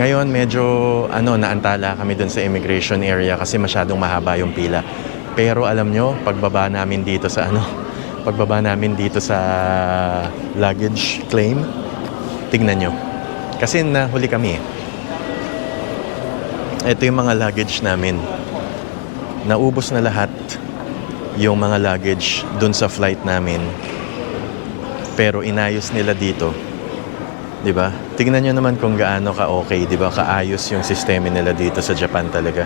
Ngayon medyo naantala kami dun sa immigration area kasi masyadong mahaba yung pila. Pero alam nyo, pagbaba namin dito sa luggage claim, tignan nyo. Kasi nahuli kami eh. Ito yung mga luggage namin. Naubos na lahat yung mga luggage dun sa flight namin. Pero inayos nila dito. 'Di ba? Tingnan niyo naman kung gaano ka okay, 'di ba? Kaayos yung sistema nila dito sa Japan talaga.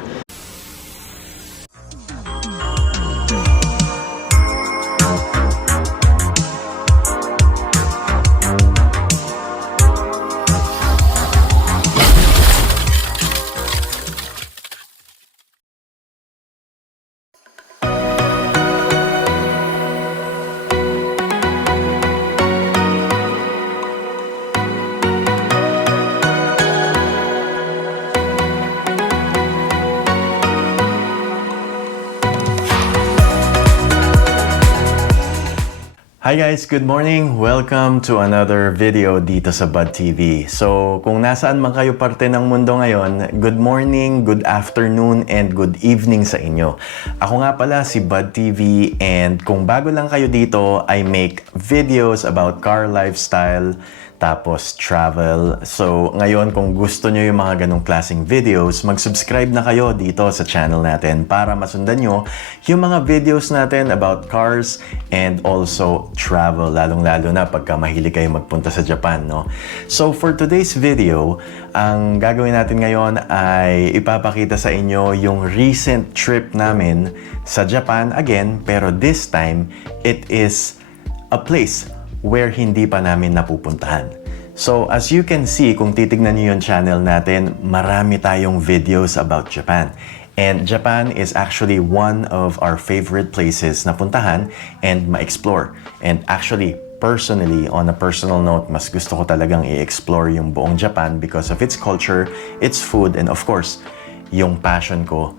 Hi guys, good morning! Welcome to another video dito sa Bud TV. So, kung nasaan man kayo parte ng mundo ngayon, good morning, good afternoon, and good evening sa inyo. Ako nga pala si Bud TV, and kung bago lang kayo dito, I make videos about car lifestyle, tapos travel. So, ngayon kung gusto nyo yung mga ganong klaseng videos, mag-subscribe na kayo dito sa channel natin para masundan nyo yung mga videos natin about cars and also travel, lalong-lalo na pagka mahilig kayo magpunta sa Japan, no? So, for today's video, ang gagawin natin ngayon ay ipapakita sa inyo yung recent trip namin sa Japan again, pero this time, it is a place where hindi pa namin napupuntahan. So, as you can see, kung titignan niyo yung channel natin, marami tayong videos about Japan. And Japan is actually one of our favorite places na puntahan and ma-explore. And actually, personally, on a personal note, mas gusto ko talagang i-explore yung buong Japan because of its culture, its food, and of course, yung passion ko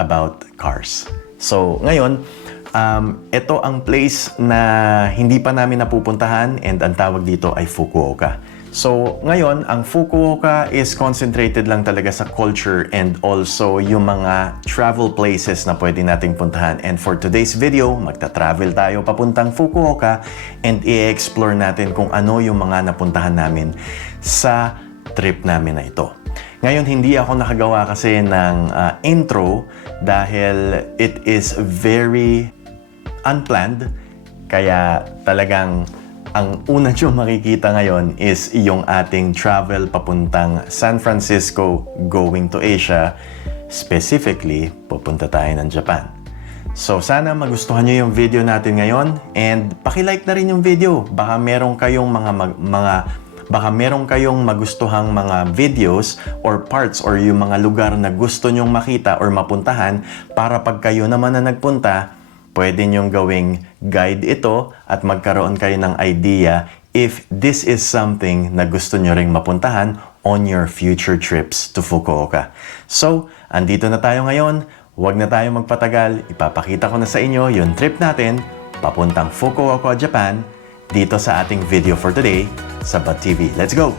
about cars. So, ngayon, ito ang place na hindi pa namin napupuntahan and ang tawag dito ay Fukuoka. So, ngayon, ang Fukuoka is concentrated lang talaga sa culture and also yung mga travel places na pwede nating puntahan. And for today's video, magta-travel tayo papuntang Fukuoka and i-explore natin kung ano yung mga napuntahan namin sa trip namin na ito. Ngayon, hindi ako nakagawa kasi ng intro dahil it is very unplanned. Kaya talagang ang una nyo makikita ngayon is yung ating travel papuntang San Francisco going to Asia. Specifically, pupunta tayo ng Japan. So sana magustuhan nyo yung video natin ngayon and paki-like na rin yung video. Baka meron kayong baka meron kayong magustuhang mga videos or parts or yung mga lugar na gusto nyong makita or mapuntahan para pag kayo naman na nagpunta, pwede nyong gawing guide ito at magkaroon kayo ng idea if this is something na gusto nyo ring mapuntahan on your future trips to Fukuoka. So, andito na tayo ngayon. Huwag na tayo magpatagal. Ipapakita ko na sa inyo yung trip natin papuntang Fukuoka, Japan dito sa ating video for today sa Bud TV. Let's go!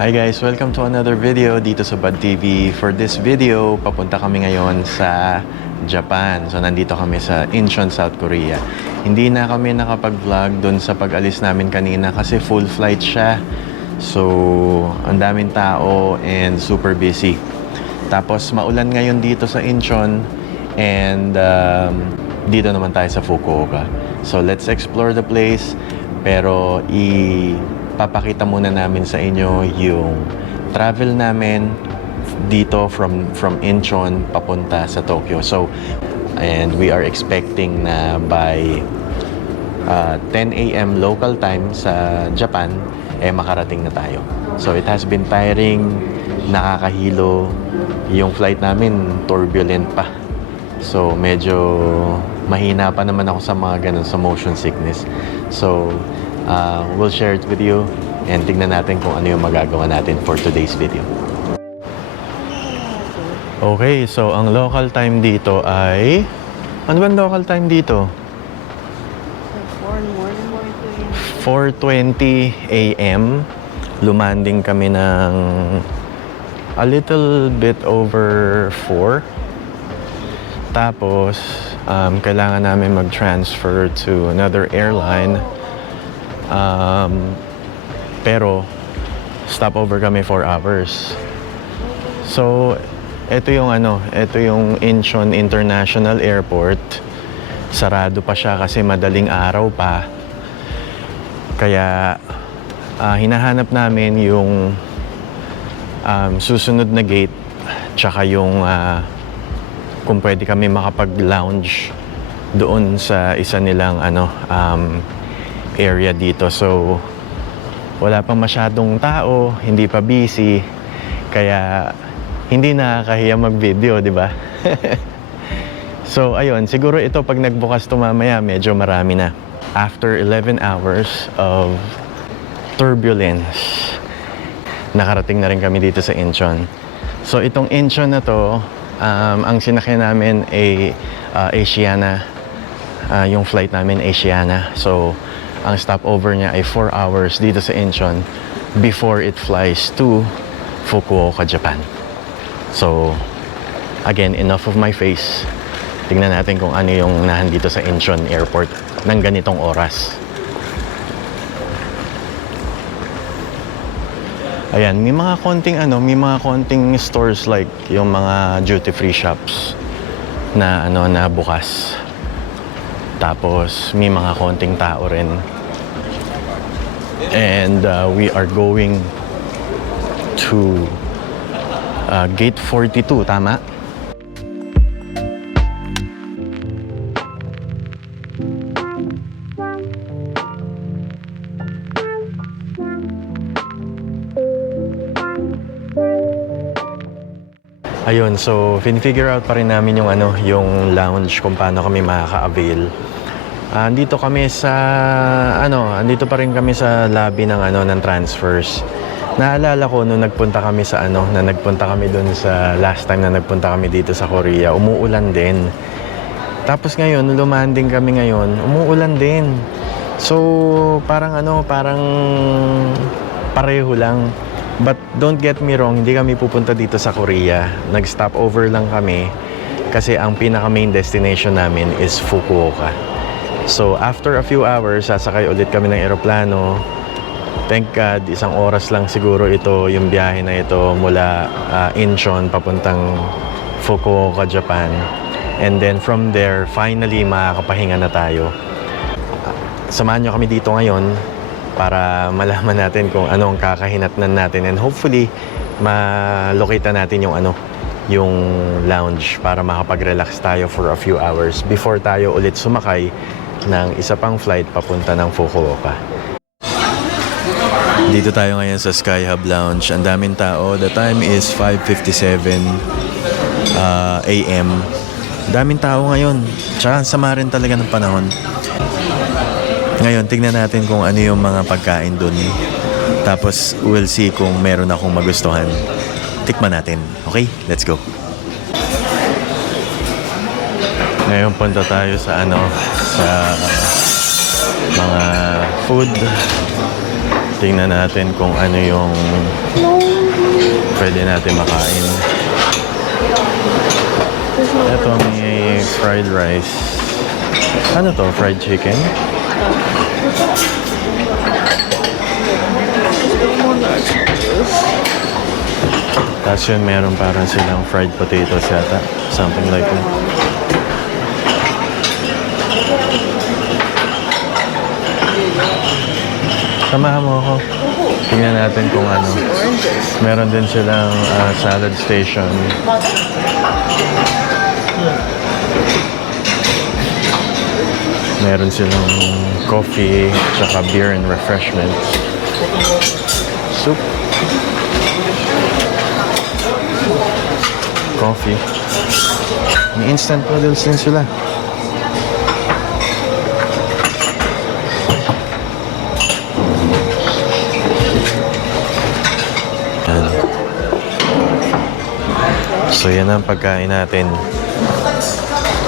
Hi guys! Welcome to another video dito sa Bud TV. For this video, papunta kami ngayon sa Japan. So, nandito kami sa Incheon, South Korea. Hindi na kami nakapag-vlog dun sa pag-alis namin kanina kasi full flight siya. So, ang daming tao and super busy. Tapos, maulan ngayon dito sa Incheon and dito naman tayo sa Fukuoka. So, let's explore the place. Pero, papakita muna namin sa inyo yung travel namin dito from Incheon papunta sa Tokyo. So, and we are expecting na by 10 a.m. local time sa Japan, makarating na tayo. So, it has been tiring, nakakahilo. Yung flight namin, turbulent pa. So, medyo mahina pa naman ako sa mga ganun, sa motion sickness. So, we'll share it with you and tignan natin kung ano yung magagawa natin for today's video. Okay, so ang local time dito ay... Ano ba ang local time dito? 4:20 a.m. Lumanding kami ng a little bit over 4. Tapos, kailangan namin mag-transfer to another airline. Pero, stopover kami 4 hours. So, ito yung Incheon International Airport. Sarado pa siya kasi madaling araw pa. Kaya, hinahanap namin yung susunod na gate, tsaka yung kung pwede kami makapag-lounge doon sa isa nilang area dito. So, wala pang masyadong tao, hindi pa busy, kaya hindi nakakahiya mag-video, di ba? So, ayun, siguro ito pag nagbukas to mamaya, medyo marami na. After 11 hours of turbulence, nakarating na rin kami dito sa Incheon. So, itong Incheon na to, ang sinakyan namin ay Asiana. Yung flight namin, Asiana. So, ang stopover niya ay 4 hours dito sa Incheon before it flies to Fukuoka, Japan. So, again, enough of my face. Tingnan natin kung ano yung nahandito sa Incheon Airport ng ganitong oras. Ayan, may mga konting stores like yung mga duty-free shops na na bukas. Tapos may mga konting tao rin. And we are going to Gate 42, tama? Ayun, so fin-figure out pa rin namin yung yung lounge kung paano kami makaka-avail. Andito pa rin kami sa lobby ng transfers. Naalala ko nung nagpunta kami doon sa last time na nagpunta kami dito sa Korea, umuulan din. Tapos ngayon, lumanding kami ngayon, umuulan din. So, parang pareho lang. But don't get me wrong, hindi kami pupunta dito sa Korea. Nag-stop over lang kami kasi ang pinaka-main destination namin is Fukuoka. So, after a few hours, sasakay ulit kami ng eroplano. Thank God, 1 oras lang siguro ito, yung biyahe na ito mula Incheon papuntang Fukuoka, Japan. And then from there, finally makakapahinga na tayo. Samahan nyo kami dito ngayon para malaman natin kung ano ang kakahinatnan natin, and hopefully malokita natin yung lounge para makapag-relax tayo for a few hours before tayo ulit sumakay ng isa pang flight papunta ng Fukuoka. Dito tayo ngayon sa Sky Hub Lounge. Ang daming tao. The time is 5:57 a.m. Daming tao ngayon. Tsaka sama rin talaga ng panahon. Ngayon, tignan natin kung ano yung mga pagkain dun. Tapos, we'll see kung meron akong magustuhan. Tikman natin. Okay? Let's go. Ngayon, punta tayo sa mga food. Tingnan natin kung ano yung pwede natin makain. Ito, may fried rice. Ano to? Fried chicken? Tapos yun, meron parang silang fried potatoes yata. Something like that. Samahan mo ako. Tingnan natin kung ano. Meron din silang salad station. Meron silang coffee, tsaka beer and refreshments. Soup. Coffee. May instant noodles din sila. Yan. So yan ang pagkain natin.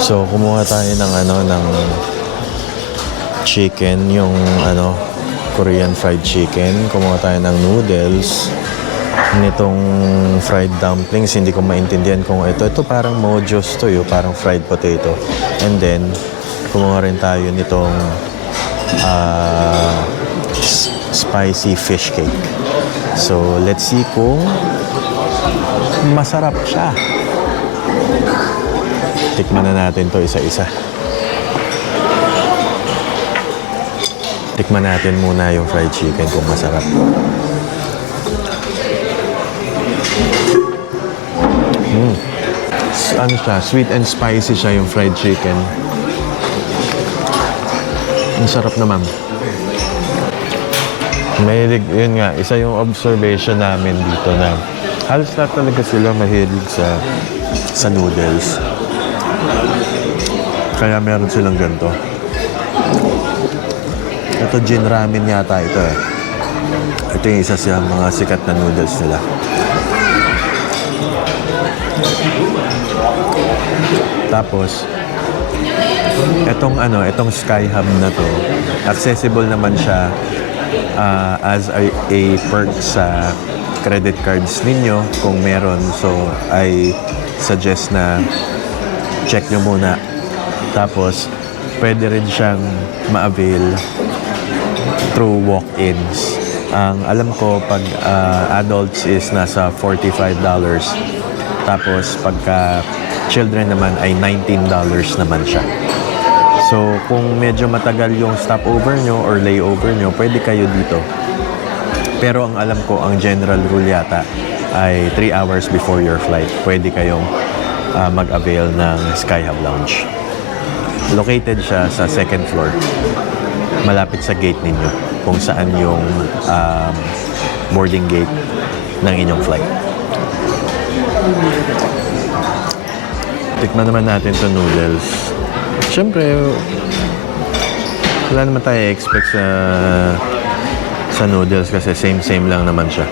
So kumuha tayo ng ng chicken, yung Korean fried chicken. Kumuha tayo ng noodles. Nitong fried dumplings, hindi ko maintindihan kung ito parang mojos to yung parang fried potato. And then kumuha rin tayo nitong spicy fish cake. So let's see kung masarap siya. Tikman na natin to isa-isa. Tikman natin muna yung fried chicken kung masarap. Ano siya, sweet and spicy siya yung fried chicken. Ang sarap naman. Mahilig, yun nga, isa yung observation namin dito na halos lahat talaga sila mahilig sa noodles. Kaya meron silang ganito. Ito Jin Ramen yata ito eh. Ito yung isa sa mga sikat na noodles nila. Tapos itong Sky Hub na to, accessible naman siya as a perk sa credit cards ninyo kung meron. So I suggest na check nyo muna. Tapos pwede rin siyang ma-avail through walk-ins. Ang alam ko pag adults is nasa $45. Tapos pagka children naman ay $19 naman siya. So kung medyo matagal yung stopover nyo or layover nyo, pwede kayo dito. Pero ang alam ko, ang general rule yata ay 3 hours before your flight, pwede kayong mag-avail ng Sky Hub Lounge. Located siya sa second floor, malapit sa gate ninyo, kung saan yung boarding gate ng inyong flight. Tikman naman natin to noodles. Siyempre, wala naman tayo expect sa noodles kasi same lang naman siya.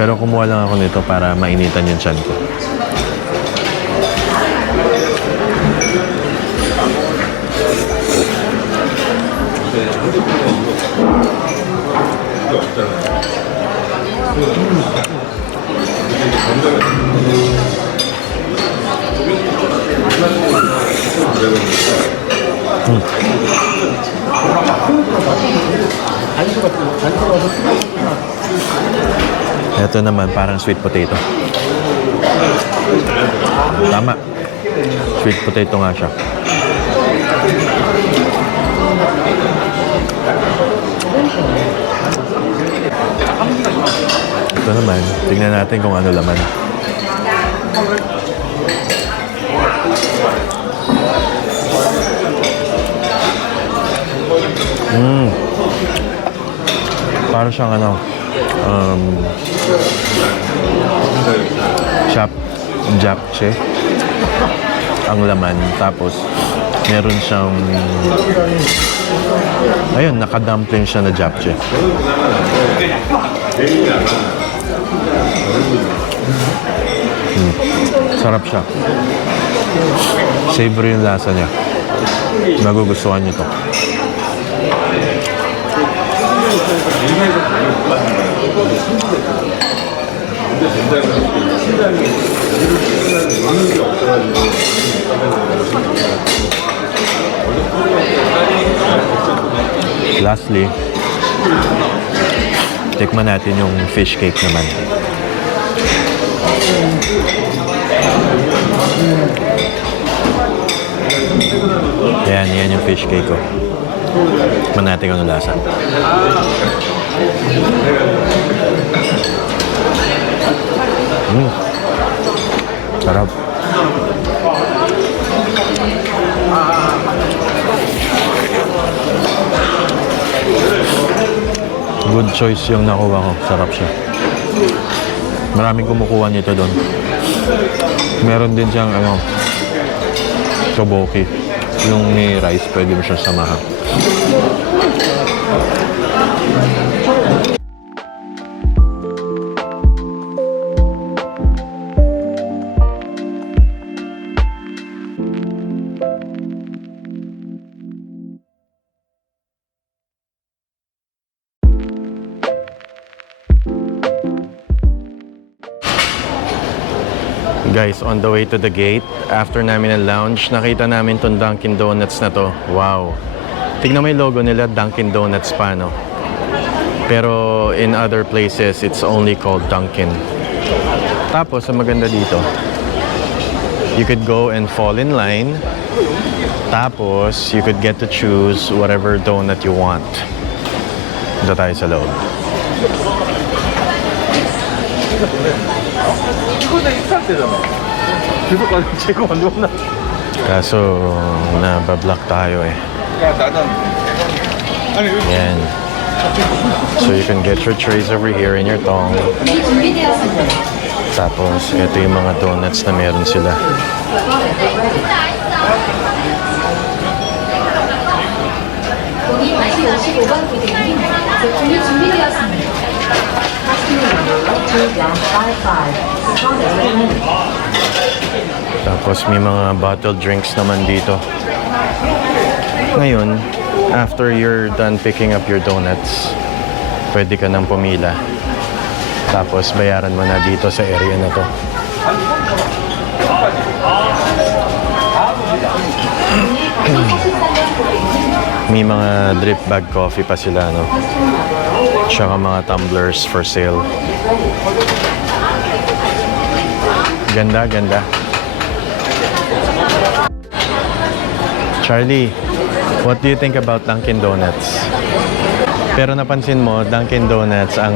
Pero kumuha lang ako nito para mainitan yung tiyan ko. Ito naman parang sweet potato. Tama. Sweet potato nga siya. Ito naman, tingnan natin kung ano laman. Parang siyang japchae ang laman. Tapos meron siyang nakadumpling siya na japchae. Sarap siya. Savory yung lasa niya. Magugustuhan niyo to. Lastly, tikman natin yung fish cake naman. Yan yung fish cake ko. Tikman natin kung ano lasa. Sarap. Good choice yung nakuha ko. Sarap siya. Maraming kumukuha nito doon. Meron din siyang tteokbokki. Yung may rice, pwede mo siyang samahan. Guys, on the way to the gate, after namin ng lounge, nakita namin tong Dunkin Donuts na to. Wow! Tignan mo yung logo nila, Dunkin Donuts pa, no? Pero in other places, it's only called Dunkin. Tapos, ang maganda dito, you could go and fall in line. Tapos, you could get to choose whatever donut you want. Dito tayo sa loob. Kaso, nabablock tayo eh. Yan. So you can get your trays over here in your tong. Tapos, ito yung mga donuts na meron sila. Tapos may mga bottled drinks naman dito. Ngayon, after you're done picking up your donuts, pwede ka nang pumila. Tapos bayaran mo na dito sa area na to. May mga drip bag coffee pa sila, no? Tsaka mga tumblers for sale. Ganda, ganda. Charlie, what do you think about Dunkin Donuts? Pero napansin mo, Dunkin Donuts ang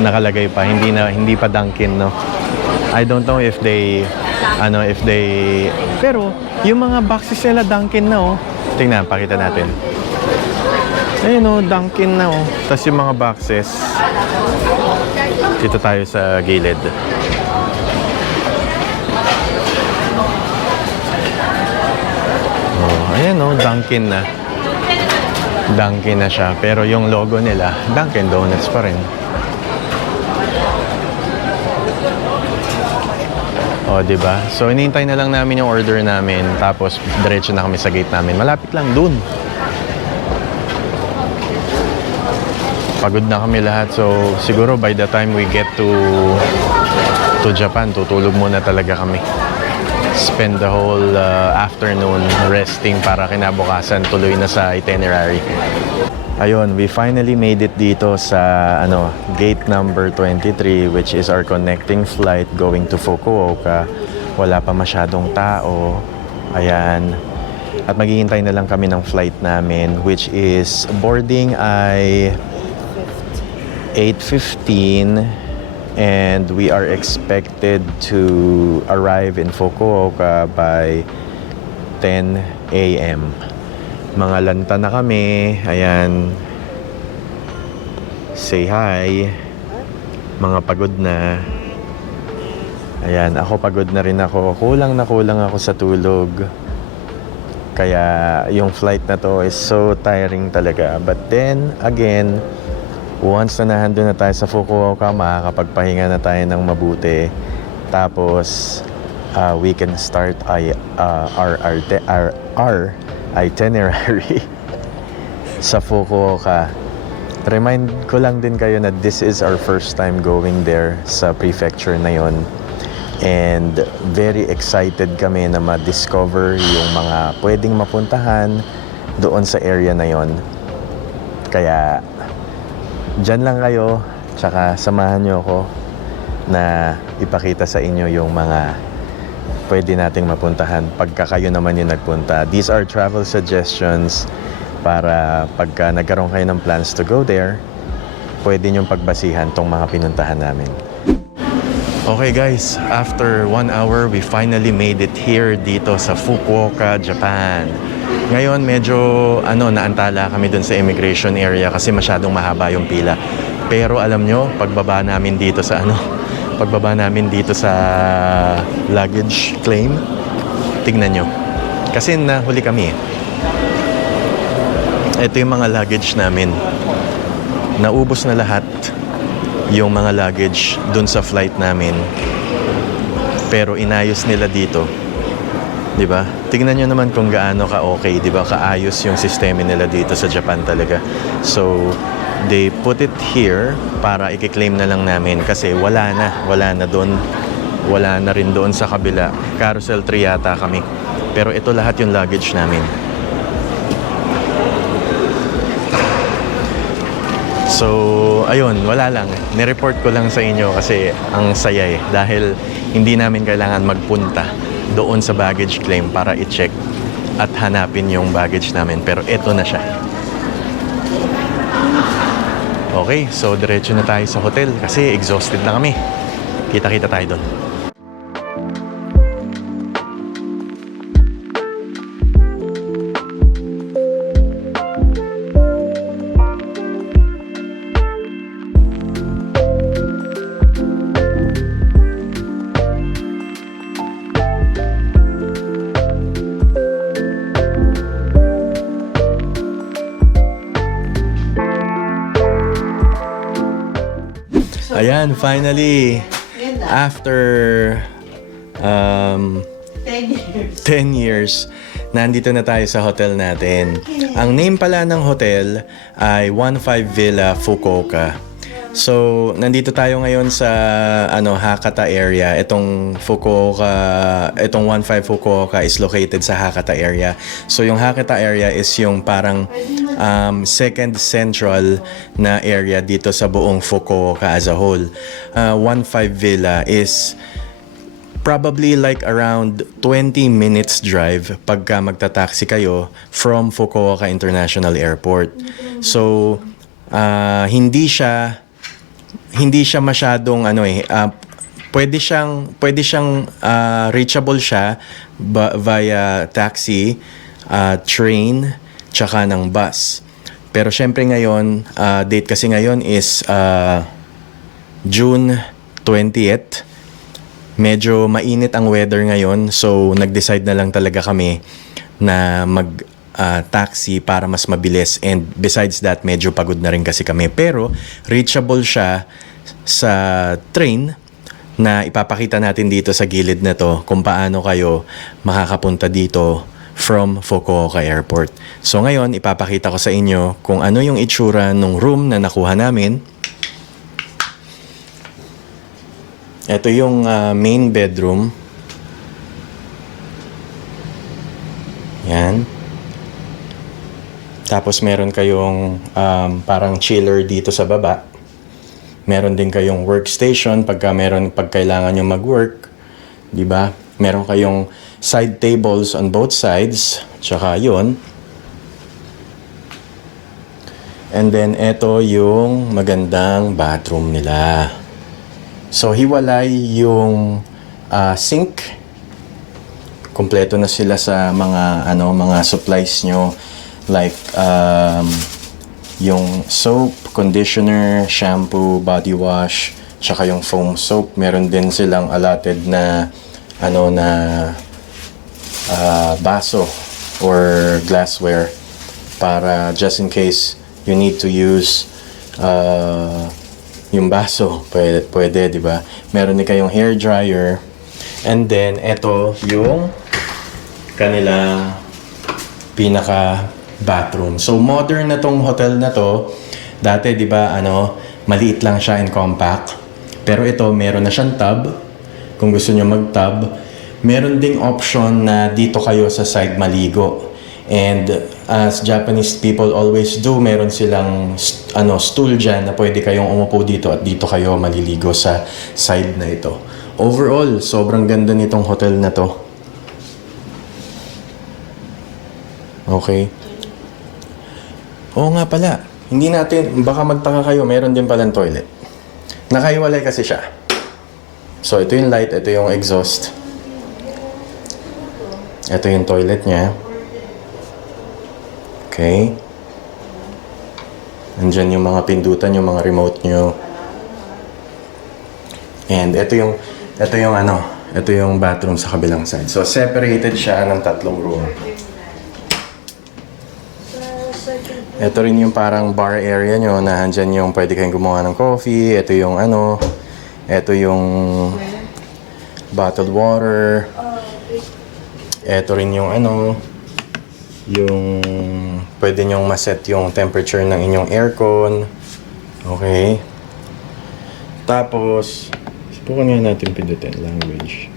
nakalagay pa, hindi pa Dunkin, no? I don't know if they pero yung mga boxes nila Dunkin na, oh. Tingnan, pakita natin. Ayun, oh, Dunkin na, oh. Tapos yung mga boxes. Dito tayo sa gilid. Ayan, oh, Dunkin na. Dunkin na siya. Pero yung logo nila, Dunkin Donuts pa rin. O, diba? So, inintay na lang namin yung order namin. Tapos, diretso na kami sa gate namin. Malapit lang dun. Pagod na kami lahat. So, siguro by the time we get to Japan, tutulog muna talaga kami. Spend the whole afternoon resting para kinabukasan tuloy na sa itinerary. Ayun, we finally made it dito sa gate number 23, which is our connecting flight going to Fukuoka. Wala pa masyadong tao. Ayan. At maghihintay na lang kami ng flight namin, which is boarding ay 8:15. And we are expected to arrive in Fukuoka by 10 a.m. Mga lanta na kami. Ayan. Say hi. Mga pagod na. Ayan, ako pagod na rin ako. Kulang ako sa tulog. Kaya yung flight na to is so tiring talaga. But then, again, once na nandun na tayo sa Fukuoka, makakapagpahinga na tayo ng mabuti. Tapos, we can start our itinerary sa Fukuoka. Remind ko lang din kayo na this is our first time going there sa prefecture na yon. And very excited kami na ma-discover yung mga pwedeng mapuntahan doon sa area na yon. Kaya, diyan lang kayo, tsaka samahan nyo ako na ipakita sa inyo yung mga pwede nating mapuntahan pagka kayo naman yung nagpunta. These are travel suggestions para pagka nagkaroon kayo ng plans to go there, pwede nyong pagbasihan tong mga pinuntahan namin. Okay guys, after 1 hour, we finally made it here dito sa Fukuoka, Japan. Ngayon, medyo naantala kami dun sa immigration area kasi masyadong mahaba yung pila. Pero alam nyo, pagbaba namin dito sa pagbaba namin dito sa luggage claim. Tignan nyo. Kasi nahuli kami. Ito yung mga luggage namin. Naubos na lahat yung mga luggage dun sa flight namin. Pero inayos nila dito. 'Di ba? Tingnan niyo naman kung gaano ka okay, 'di ba? Kaayos yung sistema nila dito sa Japan talaga. So, they put it here para i-claim na lang namin kasi wala na doon. Wala na rin doon sa kabila. Carousel 3 yata kami. Pero ito lahat yung luggage namin. So, ayun, wala lang. Nireport ko lang sa inyo kasi ang saya dahil hindi namin kailangan magpunta doon sa baggage claim para i-check at hanapin yung baggage namin. Pero eto na siya. Okay, so diretso na tayo sa hotel kasi exhausted na kami. Kita-kita tayo doon. Ayan, finally, after 10 years, nandito na tayo sa hotel natin. Ang name pala ng hotel ay 15 Villa Fukuoka. So, nandito tayo ngayon sa Hakata area. Itong 15 Fukuoka is located sa Hakata area. So, yung Hakata area is yung parang second central na area dito sa buong Fukuoka as a whole. 15 Villa is probably like around 20 minutes drive pagka magta-taxi kayo from Fukuoka International Airport. So, hindi siya masyadong pwede siyang reachable siya via taxi, train, tsaka ng bus. Pero syempre ngayon, date kasi ngayon is June 20th. Medyo mainit ang weather ngayon, so nag-decide na lang talaga kami na taxi para mas mabilis, and besides that medyo pagod na rin kasi kami, pero reachable siya sa train na ipapakita natin dito sa gilid na to kung paano kayo makakapunta dito from Fukuoka Airport. So ngayon ipapakita ko sa inyo kung ano yung itsura ng room na nakuha namin. Ito yung main bedroom. Yan. Tapos meron kayong parang chiller dito sa baba. Meron din kayong workstation pag kailangan nyo mag-work, 'di ba? Meron kayong side tables on both sides, tsaka 'yon. And then ito yung magandang bathroom nila. So hiwalay yung sink. Kompleto na sila sa mga supplies nyo. Like, yung soap, conditioner, shampoo, body wash, tsaka yung foam soap. Meron din silang allotted na, baso or glassware para just in case you need to use yung baso. Pwede, di ba? Meron din kayong hair dryer. And then, eto yung kanilang pinaka bathroom. So modern na tong hotel na to. Dati 'di ba maliit lang siya and compact. Pero ito meron na siyang tub. Kung gusto niyo mag-tub, meron ding option na dito kayo sa side maligo. And as Japanese people always do, meron silang stool dyan na pwede kayong umupo dito at dito kayo maliligo sa side na ito. Overall, sobrang ganda nitong hotel na to. Okay. Oo nga pala, baka magtaka kayo, meron din palang toilet. Nakahiwalay kasi siya. So, ito yung light, ito yung exhaust. Ito yung toilet niya. Okay. Andyan yung mga pindutan, yung mga remote nyo. And ito yung bathroom sa kabilang side. So separated siya ng 3 room. Ito rin yung parang bar area nyo na andyan yung pwede kayong gumawa ng coffee. Ito yung ito yung bottled water. Ito rin yung yung pwede nyong maset yung temperature ng inyong aircon. Okay. Tapos, subukan nga natin pindutin. Language.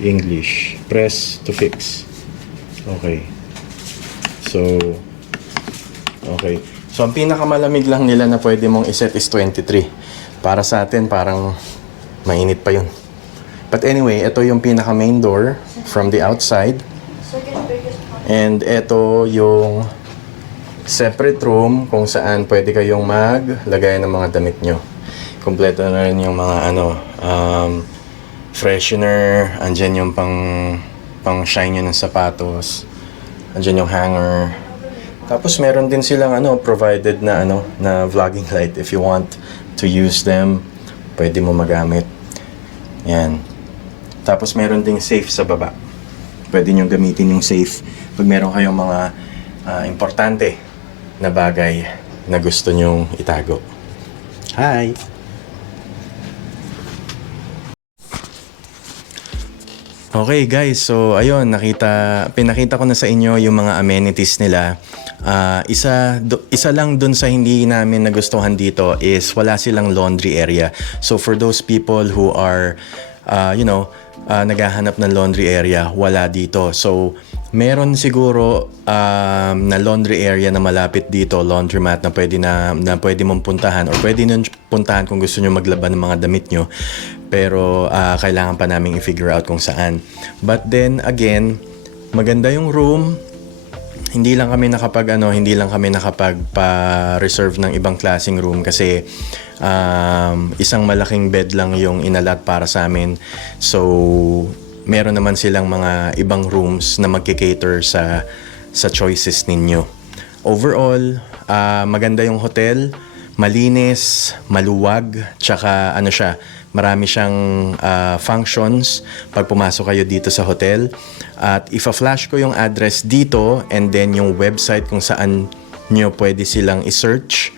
English. Press to fix. Okay. So, okay. So, ang pinakamalamig lang nila na pwede mong iset is 23. Para sa atin, parang mainit pa yun. But anyway, ito yung pinaka main door from the outside. And ito yung separate room kung saan pwede kayong maglagay ng mga damit nyo. Kompleto na rin yung mga freshener, andyan yung pang shine nyo ng sapatos, andyan yung hanger. Tapos meron din silang provided na na vlogging light if you want to use them, pwede mo magamit. Yan. Tapos meron ding safe sa baba. Pwede nyo gamitin yung safe pag meron kayong mga importante na bagay na gusto nyong itago. Hi! Okay guys, so ayun, pinakita ko na sa inyo yung mga amenities nila. Isa lang dun sa hindi namin nagustuhan dito is wala silang laundry area. So for those people who are, naghahanap ng laundry area, wala dito. So meron siguro na laundry area na malapit dito, laundromat na pwede mong puntahan or pwede nyo puntahan kung gusto nyo maglaban ng mga damit nyo. Pero kailangan pa namin i-figure out kung saan. But then again, maganda yung room. Hindi lang kami nakapag-reserve ng ibang klaseng room kasi isang malaking bed lang yung inalat para sa amin. So meron naman silang mga ibang rooms na magki-cater sa choices ninyo. Overall, maganda yung hotel, malinis, maluwag, tsaka marami siyang functions pag pumasok kayo dito sa hotel. At ifa-flash ko yung address dito and then yung website kung saan nyo pwede silang i-search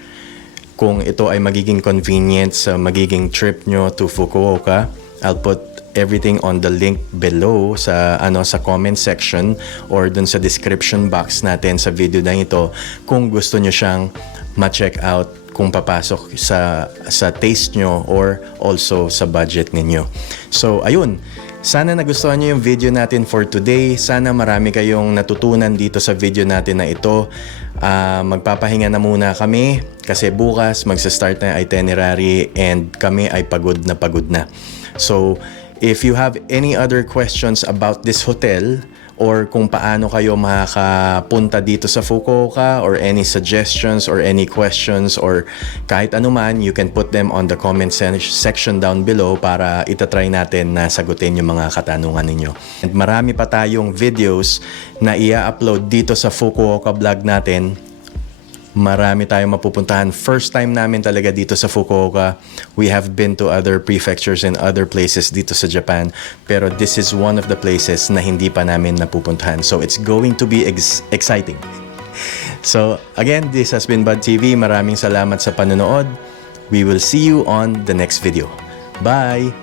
kung ito ay magiging convenient sa magiging trip nyo to Fukuoka. I'll put everything on the link below sa comment section or dun sa description box natin sa video na ito kung gusto nyo siyang ma-check out kung papasok sa taste nyo or also sa budget ninyo. So ayun, sana nagustuhan nyo yung video natin for today. Sana marami kayong natutunan dito sa video natin na ito. Magpapahinga na muna kami kasi bukas magsa-start na yung itinerary and kami ay pagod na. So if you have any other questions about this hotel or kung paano kayo makakapunta dito sa Fukuoka or any suggestions or any questions or kahit anuman, you can put them on the comment section down below para itatry natin na sagutin yung mga katanungan ninyo. And marami pa tayong videos na i-upload dito sa Fukuoka vlog natin. Marami tayong mapupuntahan. First time namin talaga dito sa Fukuoka. We have been to other prefectures and other places dito sa Japan. Pero this is one of the places na hindi pa namin napupuntahan. So it's going to be exciting. So again, this has been Bud TV. Maraming salamat sa panonood. We will see you on the next video. Bye!